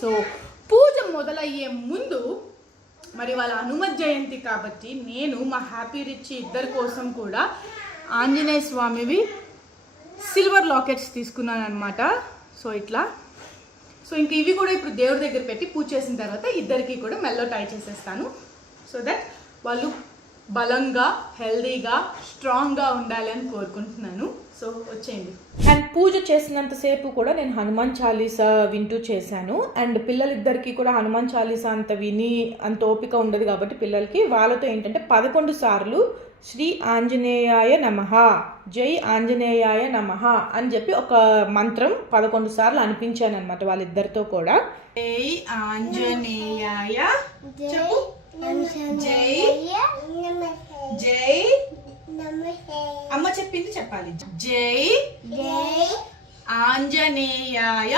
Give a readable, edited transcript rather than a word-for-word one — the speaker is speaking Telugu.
సో పూజ మొదలయ్యే ముందు మరి వాళ్ళ హనుమత్ జయంతి కాబట్టి నేను మా హ్యాపీ రిచ్ ఇద్దరి కోసం కూడా ఆంజనేయ స్వామివి సిల్వర్ లాకెట్స్ తీసుకున్నాను అనమాట. సో ఇట్లా సో ఇంక ఇవి కూడా ఇప్పుడు దేవుడి దగ్గర పెట్టి పూజ చేసిన తర్వాత ఇద్దరికి కూడా మెల్లో టై చేసేస్తాను. సో దట్ వాళ్ళు బలంగా హెల్దీగా స్ట్రాంగ్గా ఉండాలి అని కోరుకుంటున్నాను. సో వచ్చేయండి. అండ్ పూజ చేసినంతసేపు కూడా నేను హనుమాన్ చాలీసా వింటూ చేశాను. అండ్ పిల్లలిద్దరికీ కూడా హనుమాన్ చాలీసా అంత విని అంత ఓపిక ఉండదు కాబట్టి పిల్లలకి వాళ్ళతో ఏంటంటే 11 సార్లు శ్రీ ఆంజనేయాయ నమః, జై ఆంజనేయాయ నమః అని చెప్పి ఒక మంత్రం 11 సార్లు అనిపించాను అనమాట వాళ్ళిద్దరితో కూడా. జై ఆంజనేయాయ చెప్పు, జై జై అమ్మ చెప్పింది చెప్పాలి. జై ఆంజనేయాయ